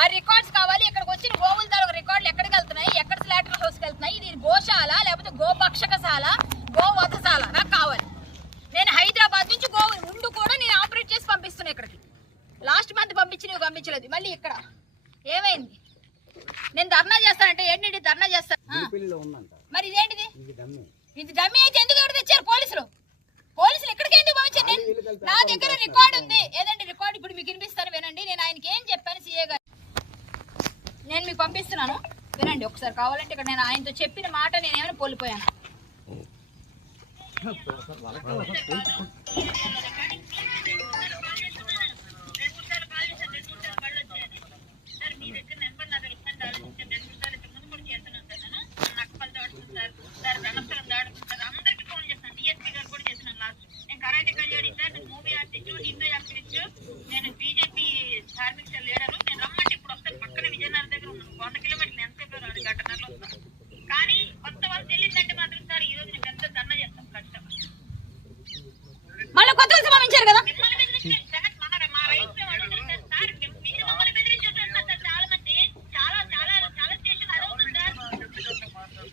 ఆ రికార్డ్స్ కావాలి. ఇక్కడికి వచ్చిన గోవుల తాలూకు రికార్డులు ఎక్కడికి వెళ్తున్నాయి, ఎక్కడ స్లాటర్ హౌస్కి వెళ్తున్నాయి, ఇది గోశాల లేకపోతే గోపక్షకశాల, గోవధశాల నాకు కావాలి. నేను హైదరాబాద్ నుంచి గోవు ముందు కూడా నేను ఆపరేట్ చేసి పంపిస్తున్నా ఇక్కడికి. లాస్ట్ మంత్ పంపించి పంపించలేదు. మళ్ళీ ఇక్కడ ఏమైంది? నేను ధర్నా చేస్తానంటే ఏంటి ధర్నా చేస్తాను. మరి ఇదేంటిది? ఇది డమ్మీ అయితే ఎందుకు ఎవరు తెచ్చారు? పోలీసులు ఇక్కడికి ఎందుకు పంపించారు? నా దగ్గర రికార్డు ఉంది. ఏదండి రికార్డు? ఇప్పుడు మీకు వినిపిస్తాను వినండి. నేను ఆయనకి ఏం చెప్పాను సీఏ గారు, నేను మీకు పంపిస్తున్నాను వినండి ఒకసారి. కావాలంటే ఇక్కడ నేను ఆయనతో చెప్పిన మాట నేనేమైనా కోల్పోయాను.